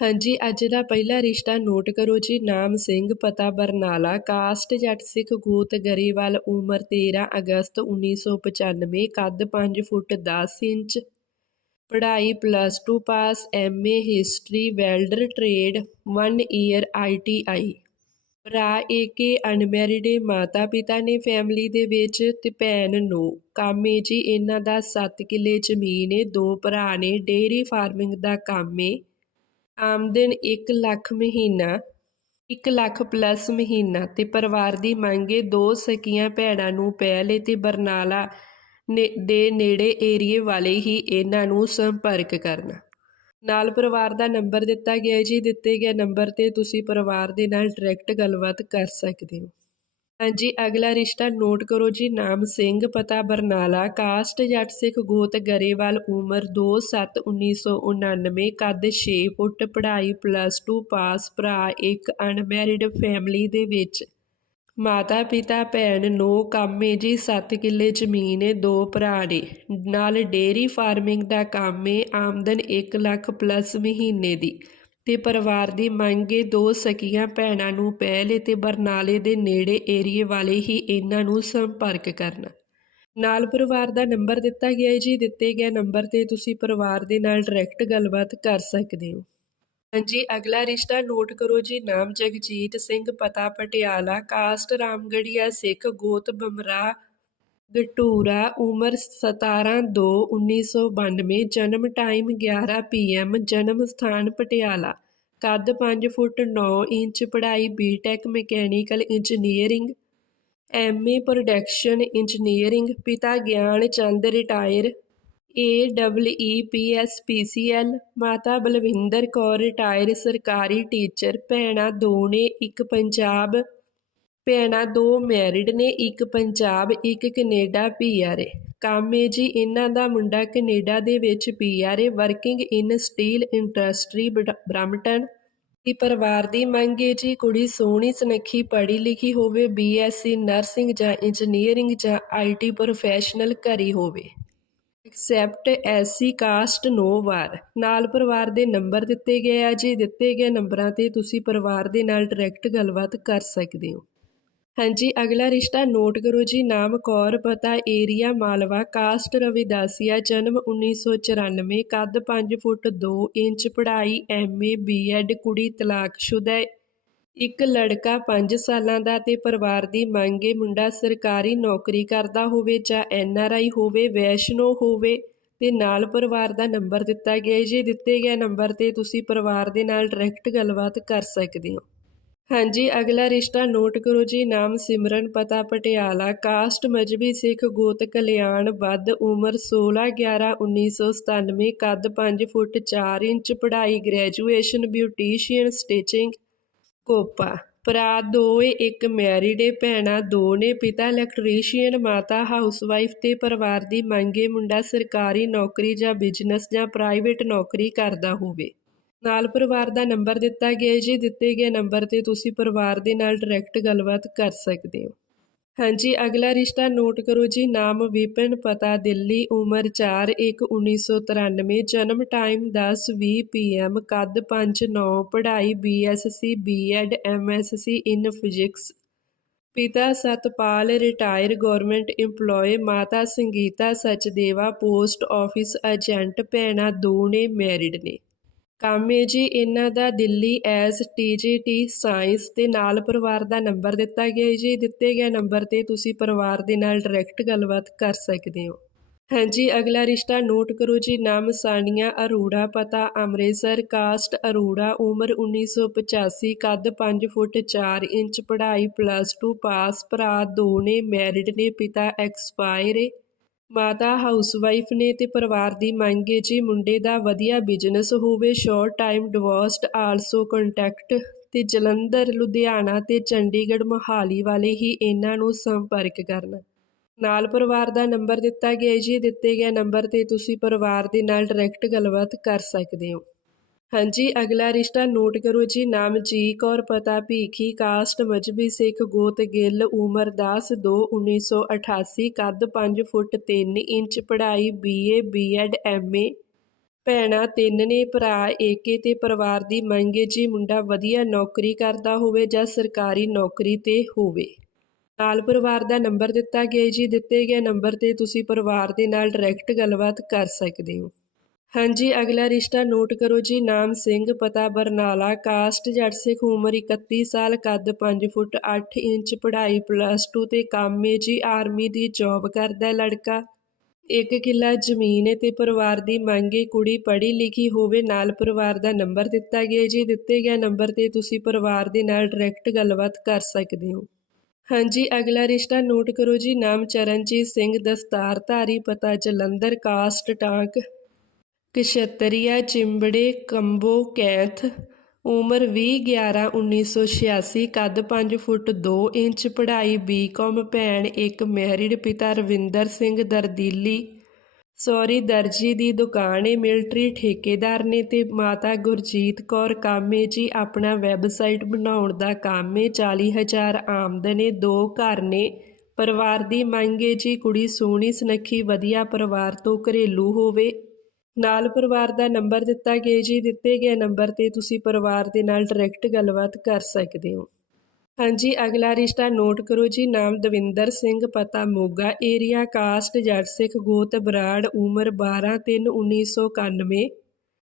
ਹਾਂਜੀ, ਅੱਜ ਦਾ ਪਹਿਲਾ ਰਿਸ਼ਤਾ ਨੋਟ ਕਰੋ ਜੀ। ਨਾਮ ਸਿੰਘ, ਪਤਾ ਬਰਨਾਲਾ, ਕਾਸਟ ਜੱਟ ਸਿੱਖ ਗੋਤ ਗਰੇਵਾਲ, ਉਮਰ 13 ਅਗਸਤ 1995 ਕੱਦ 5 ਫੁੱਟ 10 ਇੰਚ, ਪੜ੍ਹਾਈ plus 2 pass MA history welder trade 1 year ITI ਭਰਾ ਏਕੇ ਅਨਮੈਰਿਡ ਮਾਤਾ ਪਿਤਾ ਨੇ ਫੈਮਿਲੀ ਦੇ ਵਿੱਚ ਤੇ ਭੈਣ ਨੂੰ। ਕੰਮ ਏ ਜੀ, ਇਹਨਾਂ ਦਾ 7 ਕਿੱਲੇ ਜ਼ਮੀਨ ਏ, ਦੋ ਭਰਾ ਨੇ, ਡੇਅਰੀ ਫਾਰਮਿੰਗ ਦਾ ਕੰਮ ਏ। ਆਮਦਨ 1 ਲੱਖ ਮਹੀਨਾ 1 ਲੱਖ ਪਲੱਸ ਮਹੀਨਾ ਤੇ ਪਰਿਵਾਰ ਦੀ ਮੰਗੇ ਦੋ ਸਕੀਆਂ ਭੈਣਾਂ ਨੂੰ ਪਹਿਲੇ ਤੇ ਬਰਨਾਲਾ ਨੇ, ਦੇ ਨੇੜੇ ਏਰੀਏ ਵਾਲੇ ਹੀ ਇਹਨਾਂ ਨੂੰ ਸੰਪਰਕ ਕਰਨਾ। ਨਾਲ ਪਰਿਵਾਰ ਦਾ ਨੰਬਰ ਦਿੱਤਾ ਗਿਆ ਜੀ, ਦਿੱਤੇ ਗਏ ਨੰਬਰ ਤੇ ਤੁਸੀਂ ਪਰਿਵਾਰ ਦੇ ਨਾਲ ਡਾਇਰੈਕਟ ਗੱਲਬਾਤ ਕਰ ਸਕਦੇ ਹੋ। ਹਾਂਜੀ, ਅਗਲਾ ਰਿਸ਼ਤਾ ਨੋਟ ਕਰੋ ਜੀ, ਨਾਮ ਸਿੰਘ, ਪਤਾ ਬਰਨਾਲਾ, ਕਾਸਟ ਜੱਟ ਸਿੱਖ ਗੋਤ ਗਰੇਵਾਲ, ਉਮਰ 2/7/1999 ਕੱਦ 6 ਫੁੱਟ, ਪੜ੍ਹਾਈ ਪਲੱਸ 2 ਪਾਸ, ਭਰਾ ਇੱਕ ਅਨਮੈਰਿਡ ਫੈਮਿਲੀ ਦੇ ਵਿੱਚ। ਮਾਤਾ, ਪਿਤਾ, ਭੈਣ, ਨੋ ਕੰਮੇ ਜੀ 7 ਕਿੱਲੇ ਜ਼ਮੀਨ ਏ ਦੋ ਭਰਾ ਨੇ। ਨਾਲ ਡੇਰੀ ਫਾਰਮਿੰਗ ਦਾ ਕੰਮ ਏ, ਆਮਦਨ 1 ਲੱਖ ਪਲੱਸ ਮਹੀਨੇ ਦੀ। ਤੇ ਪਰਿਵਾਰ ਦੀ ਮੰਗੇ ਦੋ ਸਕੀਆਂ ਭੈਣਾਂ ਨੂੰ ਪਹਿਲੇ ਤੇ ਬਰਨਾਲੇ ਦੇ ਨੇੜੇ ਏਰੀਏ ਵਾਲੇ ਹੀ ਇਹਨਾਂ ਨੂੰ ਸੰਪਰਕ ਕਰਨ। ਨਾਲ ਪਰਿਵਾਰ ਦਾ ਨੰਬਰ ਦਿੱਤਾ ਗਿਆ ਹੈ ਜੀ। ਦਿੱਤੇ ਗਏ ਨੰਬਰ ਤੇ ਤੁਸੀਂ ਪਰਿਵਾਰ ਦੇ ਨਾਲ ਡਾਇਰੈਕਟ ਗੱਲਬਾਤ ਕਰ ਸਕਦੇ ਹੋ। ਹਾਂਜੀ, ਅਗਲਾ ਰਿਸ਼ਤਾ ਨੋਟ ਕਰੋ ਜੀ। ਨਾਮ ਜਗਜੀਤ ਸਿੰਘ, ਪਤਾ ਪਟਿਆਲਾ, ਕਾਸਟ ਰਾਮਗੜੀਆ, ਸਿੱਖ ਗੋਤ ਬਮਰਾ ਗਟੂਰਾ ਉਮਰ 17/2/1992 ਜਨਮ ਟਾਈਮ ਗਿਆਰਾਂ ਪੀ ਐੱਮ, ਜਨਮ ਸਥਾਨ ਪਟਿਆਲਾ। ਕੱਦ ਪੰਜ ਫੁੱਟ ਨੌ ਇੰਚ, ਪੜ੍ਹਾਈ B tech mechanical engineering MA production engineering ਪਿਤਾ Gian Chand, retire. A double E P S P C L ਮਾਤਾ ਬਲਵਿੰਦਰ ਕੌਰ, ਰਿਟਾਇਰ, ਸਰਕਾਰੀ ਟੀਚਰ, ਭੈਣਾਂ ਦੋ ਨੇ ਇੱਕ ਪੰਜਾਬ। ਭੈਣਾਂ ਦੋ ਮੈਰਿਡ ਨੇ, ਇੱਕ ਪੰਜਾਬ, ਇੱਕ ਕੈਨੇਡਾ ਪੀਆਰਏ ਕੰਮ ਏ। ਜੀ, ਇਹਨਾਂ ਦਾ ਮੁੰਡਾ ਕੈਨੇਡਾ ਦੇ ਵਿੱਚ ਪੀਆਰਏ working in steel industry Brampton ਦੀ ਪਰਿਵਾਰ ਦੀ ਮੰਗ ਏ ਜੀ, ਕੁੜੀ ਸੋਹਣੀ, ਸੁਨੱਖੀ ਪੜ੍ਹੀ ਲਿਖੀ ਹੋਵੇ ਬੀਐਸਸੀ ਨਰਸਿੰਗ ਜਾਂ ਇੰਜੀਨੀਅਰਿੰਗ ਜਾਂ ਆਈਟੀ ਪ੍ਰੋਫੈਸ਼ਨਲ ਕਰੀ ਹੋਵੇ। Accept SC caste no bar. ਨਾਲ ਪਰਿਵਾਰ ਦੇ ਨੰਬਰ ਦਿੱਤੇ ਗਏ ਆ ਜੀ, ਦਿੱਤੇ ਗਏ ਨੰਬਰਾਂ ਤੇ ਤੁਸੀਂ ਪਰਿਵਾਰ ਦੇ ਨਾਲ ਡਾਇਰੈਕਟ ਗੱਲਬਾਤ ਕਰ ਸਕਦੇ ਹੋ। ਹਾਂਜੀ, ਅਗਲਾ ਰਿਸ਼ਤਾ ਨੋਟ ਕਰੋ ਜੀ, ਨਾਮ ਕੌਰ, ਪਤਾ ਏਰੀਆ, ਮਾਲਵਾ, ਕਾਸਟ ਰਵਿਦਾਸੀਆ, ਜਨਮ 1994 ਕੱਦ 5 ਫੁੱਟ 2 ਇੰਚ, ਪੜ੍ਹਾਈ ਐਮਏ ਬੀਐਡ ਕੁੜੀ ਤਲਾਕਸ਼ੁਦਾ ਹੈ। ਇੱਕ ਲੜਕਾ 5 ਸਾਲਾਂ ਦਾ ਤੇ ਪਰਿਵਾਰ ਦੀ ਮੰਗ ਮੰਗੇ ਮੁੰਡਾ ਸਰਕਾਰੀ ਨੌਕਰੀ ਕਰਦਾ ਹੋਵੇ ਜਾਂ ਐਨਆਰਆਈ ਹੋਵੇ, ਵੈਸ਼ਨੋ ਹੋਵੇ, ਤੇ ਨਾਲ ਪਰਿਵਾਰ ਦਾ ਨੰਬਰ ਦਿੱਤਾ ਗਿਆ ਜੇ ਦਿੱਤੇ ਗਏ ਨੰਬਰ ਤੇ ਤੁਸੀਂ ਪਰਿਵਾਰ ਦੇ ਨਾਲ ਡਾਇਰੈਕਟ ਗੱਲਬਾਤ ਕਰ ਸਕਦੇ ਹੋ ਹਾਂਜੀ, ਅਗਲਾ ਰਿਸ਼ਤਾ ਨੋਟ ਕਰੋ ਜੀ, ਨਾਮ ਸਿਮਰਨ, ਪਤਾ ਪਟਿਆਲਾ, ਕਾਸਟ ਮਜਬੀ ਸਿੱਖ, ਗੋਤ ਕਲਿਆਣ, ਵੱਧ ਉਮਰ 16 11 1997 ਕੱਦ 5 ਫੁੱਟ 4 ਇੰਚ, ਪੜ੍ਹਾਈ ਗ੍ਰੈਜੂਏਸ਼ਨ, ਬਿਊਟੀਸ਼ੀਅਨ, ਸਟਿਚਿੰਗ, ਕੋਪਾ। ਭਰਾ ਦੋ ਏ ਇੱਕ ਮੈਰਿਡ ਏ, ਭੈਣਾਂ ਦੋ ਨੇ ਪਿਤਾ ਇਲੈਕਟ੍ਰੀਸ਼ੀਅਨ, ਮਾਤਾ ਹਾਊਸਵਾਈਫ ਤੇ ਪਰਿਵਾਰ ਦੀ ਮੰਗੇ ਮੁੰਡਾ ਸਰਕਾਰੀ ਨੌਕਰੀ ਜਾਂ ਬਿਜ਼ਨਸ ਜਾਂ ਪ੍ਰਾਈਵੇਟ ਨੌਕਰੀ ਕਰਦਾ ਹੋਵੇ। ਨਾਲ ਪਰਿਵਾਰ ਦਾ ਨੰਬਰ ਦਿੱਤਾ ਗਿਆ ਜੀ, ਦਿੱਤੇ ਗਏ ਨੰਬਰ ਤੇ ਤੁਸੀਂ ਪਰਿਵਾਰ ਦੇ ਨਾਲ ਡਾਇਰੈਕਟ ਗੱਲਬਾਤ ਕਰ ਸਕਦੇ ਹੋ। ਹਾਂਜੀ, ਅਗਲਾ ਰਿਸ਼ਤਾ ਨੋਟ ਕਰੋ ਜੀ, ਨਾਮ ਵਿਪਨ, ਪਤਾ ਦਿੱਲੀ, ਉਮਰ 4 1 1993 ਜਨਮ ਟਾਈਮ 10 20 ਪੀਐਮ ਕੱਦ 5 9 ਪੜ੍ਹਾਈ BSc BEd MSc in physics ਪਿਤਾ ਸਤਪਾਲ ਰਿਟਾਇਰ ਗਵਰਨਮੈਂਟ EMPLOYE ਮਾਤਾ Sangeeta Sachdeva post office agent ਭੈਣਾਂ ਦੋ ਨੇ ਮੈਰਿਡ ਨੇ। ਕੰਮ ਏ ਜੀ, ਇਹਨਾਂ ਦਾ ਦਿੱਲੀ ਐਸ ਟੀਜੀਟੀ ਸਾਇੰਸ ਤੇ ਨਾਲ ਪਰਿਵਾਰ ਦਾ ਨੰਬਰ ਦਿੱਤਾ ਗਿਆ ਜੀ। ਦਿੱਤੇ ਗਏ ਨੰਬਰ ਤੇ ਤੁਸੀਂ ਪਰਿਵਾਰ ਦੇ ਨਾਲ ਡਾਇਰੈਕਟ ਗੱਲਬਾਤ ਕਰ ਸਕਦੇ ਹੋ। ਹਾਂਜੀ, ਅਗਲਾ ਰਿਸ਼ਤਾ ਨੋਟ ਕਰੋ ਜੀ। ਨਾਮ ਸਾਨੀਆ ਅਰੋੜਾ, ਪਤਾ ਅੰਮ੍ਰਿਤਸਰ, ਕਾਸਟ ਅਰੋੜਾ, ਉਮਰ 1985 ਕੱਦ 5 ਫੁੱਟ 4 ਇੰਚ, ਪੜ੍ਹਾਈ ਪਲੱਸ 2 ਪਾਸ, ਭਰਾ ਦੋ ਨੇ ਮੈਰਿਡ ਨੇ, ਪਿਤਾ ਐਕਸਪਾਇਰ ਏ ਮਾਤਾ ਹਾਊਸਵਾਈਫ ਨੇ ਤੇ ਪਰਿਵਾਰ ਦੀ ਮੰਗ ਹੈ ਜੀ ਮੁੰਡੇ ਦਾ ਵਧੀਆ ਬਿਜ਼ਨਸ ਹੋਵੇ short time divorced also contact ਤੇ ਜਲੰਧਰ, ਲੁਧਿਆਣਾ ਤੇ ਚੰਡੀਗੜ੍ਹ ਮੋਹਾਲੀ ਵਾਲੇ ਹੀ ਇਹਨਾਂ ਨੂੰ ਸੰਪਰਕ ਕਰਨ। ਨਾਲ ਪਰਿਵਾਰ ਦਾ ਨੰਬਰ ਦਿੱਤਾ ਗਿਆ ਜੀ, ਦਿੱਤੇ ਗਏ ਨੰਬਰ ਤੇ ਤੁਸੀਂ ਪਰਿਵਾਰ ਦੇ ਨਾਲ ਡਾਇਰੈਕਟ ਗੱਲਬਾਤ ਕਰ ਸਕਦੇ ਹੋ। ਹਾਂਜੀ, ਅਗਲਾ ਰਿਸ਼ਤਾ ਨੋਟ ਕਰੋ ਜੀ। ਨਾਮ ਜੀ, ਕੌਰ ਪਤਾ ਭੀਖੀ ਕਾਸਟ ਮਜਬੀ ਸਿੱਖ ਗੋਤ ਗਿੱਲ ਉਮਰ 10 2 1988 ਕੱਦ 5 ਫੁੱਟ 3 ਇੰਚ, ਪੜ੍ਹਾਈ ਬੀਏ ਬੀਐਡ ਐਮਏ ਭੈਣਾਂ ਤਿੰਨ ਨੇ, ਭਰਾ ਏਕੇ ਤੇ ਪਰਿਵਾਰ ਦੀ ਮੰਗ ਹੈ ਜੀ। ਮੁੰਡਾ ਵਧੀਆ ਨੌਕਰੀ ਕਰਦਾ ਹੋਵੇ ਜਾਂ ਸਰਕਾਰੀ ਨੌਕਰੀ ਤੇ ਹੋਵੇ। ਨਾਲ ਪਰਿਵਾਰ ਦਾ ਨੰਬਰ ਦਿੱਤਾ ਗਿਆ ਜੀ। ਦਿੱਤੇ ਗਏ ਨੰਬਰ ਤੇ ਤੁਸੀਂ ਪਰਿਵਾਰ ਦੇ ਨਾਲ ਡਾਇਰੈਕਟ ਗੱਲਬਾਤ ਕਰ ਸਕਦੇ ਹੋ। ਹਾਂਜੀ, ਅਗਲਾ ਰਿਸ਼ਤਾ ਨੋਟ ਕਰੋ ਜੀ। ਨਾਮ ਸਿੰਘ, ਪਤਾ ਬਰਨਾਲਾ, ਕਾਸਟ ਜੱਟ ਸਿੱਖ, ਉਮਰ 31 ਸਾਲ, ਕੱਦ 5 ਫੁੱਟ 8 ਇੰਚ, ਪੜ੍ਹਾਈ ਪਲੱਸ 2 ਤੇ ਕੰਮ ਹੈ ਜੀ। ਆਰਮੀ ਦੀ ਜੌਬ ਕਰਦਾ ਲੜਕਾ। ਇੱਕ ਕਿੱਲਾ ਜ਼ਮੀਨ ਹੈ ਤੇ ਪਰਿਵਾਰ ਦੀ ਮੰਗ ਹੈ ਕੁੜੀ ਪੜ੍ਹੀ ਲਿਖੀ ਹੋਵੇ, ਨਾਲ ਪਰਿਵਾਰ ਦਾ ਨੰਬਰ ਦਿੱਤਾ ਗਿਆ ਜੀ। ਦਿੱਤੇ ਗਏ ਨੰਬਰ ਤੇ ਤੁਸੀਂ ਪਰਿਵਾਰ ਦੇ ਨਾਲ ਡਾਇਰੈਕਟ ਗੱਲਬਾਤ ਕਰ ਸਕਦੇ ਹੋ। ਹਾਂਜੀ, ਅਗਲਾ ਰਿਸ਼ਤਾ ਨੋਟ ਕਰੋ ਜੀ। ਨਾਮ ਚਰਨਜੀਤ ਸਿੰਘ, ਦਸਤਾਰਧਾਰੀ, ਪਤਾ ਜਲੰਧਰ, ਕਾਸਟ, ਟਾਂਕ। ਕਸ਼ਤਰੀਆ ਚਿੰਬੜੇ, ਕੰਬੋ, ਕੈਥ, ਉਮਰ 20 11 1986 ਕੱਦ ਪੰਜ ਫੁੱਟ ਦੋ ਇੰਚ, ਪੜ੍ਹਾਈ ਬੀਕਾਮ ਭੈਣ ਇੱਕ ਮੈਰਿਡ ਪਿਤਾ ਰਵਿੰਦਰ ਸਿੰਘ ਦਰਦੀਲੀ। ਸੌਰੀ, ਦਰਜੀ ਦੀ ਦੁਕਾਨ ਏ, ਮਿਲਟਰੀ ਠੇਕੇਦਾਰ ਨੇ ਤੇ ਮਾਤਾ ਗੁਰਜੀਤ ਕੌਰ ਕਾਮੇ ਜੀ। ਆਪਣਾ ਵੈਬਸਾਈਟ ਬਣਾਉਣ ਦਾ ਕੰਮ ਏ 40000 ਆਮਦਨ ਏ, ਦੋ ਘਰ ਨੇ। ਪਰਿਵਾਰ ਦੀ ਮੰਗ ਏ ਜੀ, ਕੁੜੀ ਸੋਹਣੀ, ਸੁਨੱਖੀ, ਵਧੀਆ ਪਰਿਵਾਰ ਤੋਂ ਘਰੇਲੂ ਹੋਵੇ। ਨਾਲ ਪਰਿਵਾਰ ਦਾ ਨੰਬਰ ਦਿੱਤਾ ਗਿਆ ਜੀ। ਦਿੱਤੇ ਗਏ ਨੰਬਰ ਤੇ ਤੁਸੀਂ ਪਰਿਵਾਰ ਦੇ ਨਾਲ ਡਾਇਰੈਕਟ ਗੱਲਬਾਤ ਕਰ ਸਕਦੇ ਹੋ। ਹਾਂਜੀ, ਅਗਲਾ ਰਿਸ਼ਤਾ ਨੋਟ ਕਰੋ ਜੀ। ਨਾਮ ਦਵਿੰਦਰ ਸਿੰਘ, ਪਤਾ ਮੋਗਾ ਏਰੀਆ ਕਾਸਟ ਜੱਟ ਸਿੱਖ, ਗੋਤ ਬਰਾੜ, ਉਮਰ 12 3 1991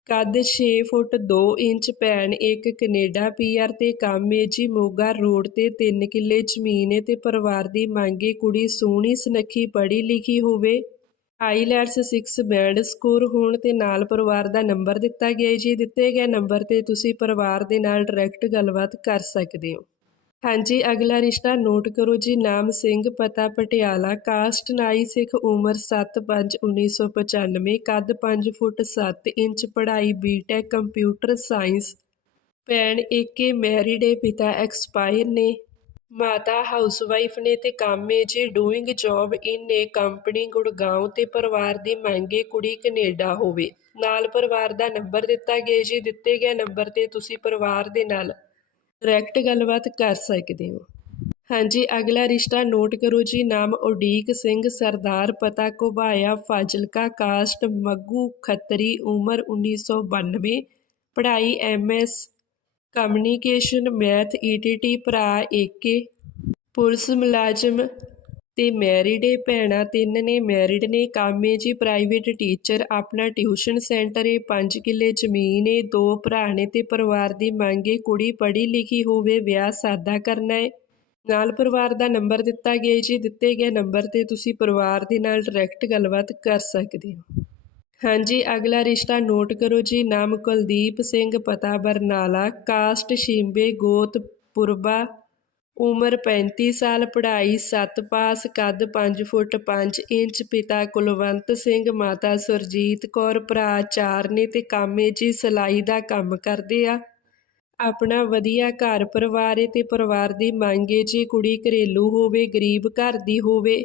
ਕੱਦ 6 ਫੁੱਟ 2 ਇੰਚ, ਭੈਣ ਇੱਕ ਕੈਨੇਡਾ ਪੀਆਰ ਤੇ ਕੰਮ ਏ ਜੀ। ਮੋਗਾ ਰੋਡ ਤੇ 3 ਕਿੱਲੇ ਜ਼ਮੀਨ ਏ ਤੇ ਪਰਿਵਾਰ ਦੀ ਮੰਗ ਮੰਗੇ ਕੁੜੀ ਸੋਹਣੀ, ਸੁਨੱਖੀ, ਪੜ੍ਹੀ ਲਿਖੀ ਹੋਵੇ। ਆਈਲੈਟਸ 6 ਬੈਂਡ ਸਕੋਰ ਹੋਣ ਤੇ ਨਾਲ ਪਰਿਵਾਰ ਦਾ ਨੰਬਰ ਦਿੱਤਾ ਗਿਆ ਹੈ। ਜੀ ਦਿੱਤੇ ਗਏ ਨੰਬਰ ਤੇ ਤੁਸੀਂ ਪਰਿਵਾਰ ਦੇ ਨਾਲ ਡਾਇਰੈਕਟ ਗੱਲਬਾਤ ਕਰ ਸਕਦੇ ਹੋ। ਹਾਂਜੀ, ਅਗਲਾ ਰਿਸ਼ਤਾ ਨੋਟ ਕਰੋ ਜੀ। ਨਾਮ ਸਿੰਘ, ਪਤਾ ਪਟਿਆਲਾ, ਕਾਸਟ ਨਾਈ ਸਿੱਖ, ਉਮਰ 7/5 1995 ਕੱਦ 5 ਫੁੱਟ 7 ਇੰਚ, ਪੜ੍ਹਾਈ ਬੀਟੈਕ ਕੰਪਿਊਟਰ ਸਾਇੰਸ ਭੈਣ ਏਕੇ ਮੈਰਿਡ ਏ, ਪਿਤਾ ਐਕਸਪਾਇਰ ਨੇ। ਮਾਤਾ ਹਾਊਸਵਾਈਫ ਨੇ ਤੇ ਕੰਮ ਏ ਜੀ doing job in a company Gurgaon ਤੇ ਪਰਿਵਾਰ ਦੀ ਮੰਗੇ ਕੁੜੀ ਕੈਨੇਡਾ ਹੋਵੇ। ਨਾਲ ਪਰਿਵਾਰ ਦਾ ਨੰਬਰ ਦਿੱਤਾ ਗਿਆ ਜੀ। ਦਿੱਤੇ ਗਏ ਨੰਬਰ ਤੇ ਤੁਸੀਂ ਪਰਿਵਾਰ ਦੇ ਨਾਲ ਡਾਇਰੈਕਟ ਗੱਲਬਾਤ ਕਰ ਸਕਦੇ ਹੋ। ਹਾਂਜੀ, ਅਗਲਾ ਰਿਸ਼ਤਾ ਨੋਟ ਕਰੋ ਜੀ। ਨਾਮ ਉਡੀਕ ਸਿੰਘ, ਸਰਦਾਰ ਪਤਾ ਘੁਬਾਇਆ, ਫਾਜ਼ਿਲਕਾ ਕਾਸਟ, ਮੱਗੂ ਖੱਤਰੀ, ਉਮਰ 1992 ਪੜ੍ਹਾਈ ਐਮਐਸ ਕਮਿਊਨੀਕੇਸ਼ਨ, ਮੈਥ ਈਟੀਟੀ ਭਰਾ, ਏਕੇ, ਪੁਲਿਸ ਮੁਲਾਜ਼ਮ ਤੇ ਮੈਰਿਡ ਏ ਭੈਣਾਂ ਤਿੰਨ ਨੇ। ਮੈਰਿਡ ਨੇ ਕੰਮ ਏ ਜੀ, ਪ੍ਰਾਈਵੇਟ ਟੀਚਰ, ਆਪਣਾ ਟਿਊਸ਼ਨ ਸੈਂਟਰ ਏ 5 ਕਿੱਲੇ ਜ਼ਮੀਨ ਏ, ਦੋ ਭਰਾ ਨੇ ਤੇ ਪਰਿਵਾਰ ਦੀ ਮੰਗ ਏ, ਕੁੜੀ ਪੜ੍ਹੀ ਲਿਖੀ ਹੋਵੇ, ਵਿਆਹ ਸਾਦਾ ਕਰਨਾ ਏ। ਨਾਲ ਪਰਿਵਾਰ ਦਾ ਨੰਬਰ ਦਿੱਤਾ ਗਿਆ ਜੀ, ਦਿੱਤੇ ਗਏ ਨੰਬਰ ਤੇ ਤੁਸੀਂ ਪਰਿਵਾਰ ਦੇ ਨਾਲ ਡਾਇਰੈਕਟ ਗੱਲਬਾਤ ਕਰ ਸਕਦੇ ਹੋ। ਹਾਂਜੀ, ਅਗਲਾ ਰਿਸ਼ਤਾ ਨੋਟ ਕਰੋ ਜੀ। ਨਾਮ ਕੁਲਦੀਪ ਸਿੰਘ, ਪਤਾ ਬਰਨਾਲਾ। ਕਾਸਟ ਸ਼ਿੰਬੇ, ਗੋਤ ਪੁਰਬਾ। ਉਮਰ 35 ਸਾਲ, ਪੜ੍ਹਾਈ 7 ਪਾਸ, ਕੱਦ 5 ਫੁੱਟ 5 ਇੰਚ, ਪਿਤਾ ਕੁਲਵੰਤ ਸਿੰਘ, ਮਾਤਾ ਸੁਰਜੀਤ ਕੌਰ, ਭਰਾ ਚਾਰ ਨੇ ਤੇ ਕਾਮੇ ਜੀ ਸਿਲਾਈ ਦਾ ਕੰਮ ਕਰਦੇ ਆ। ਆਪਣਾ ਵਧੀਆ ਘਰ ਪਰਿਵਾਰ ਏ ਤੇ ਪਰਿਵਾਰ ਦੀ ਮੰਗ ਮੰਗੇ ਜੀ। ਕੁੜੀ ਘਰੇਲੂ ਹੋਵੇ, ਗਰੀਬ ਘਰ ਦੀ ਹੋਵੇ।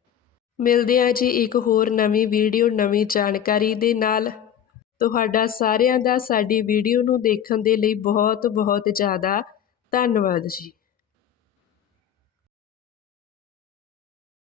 ਮਿਲਦੇ ਹਾਂ ਜੀ ਇੱਕ ਹੋਰ ਨਵੀਂ ਵੀਡੀਓ, ਨਵੀਂ ਜਾਣਕਾਰੀ ਦੇ ਨਾਲ। ਤੁਹਾਡਾ ਸਾਰਿਆਂ ਦਾ ਸਾਡੀ ਵੀਡੀਓ ਨੂੰ ਦੇਖਣ ਦੇ ਲਈ ਬਹੁਤ ਬਹੁਤ ਜ਼ਿਆਦਾ ਧੰਨਵਾਦ ਜੀ।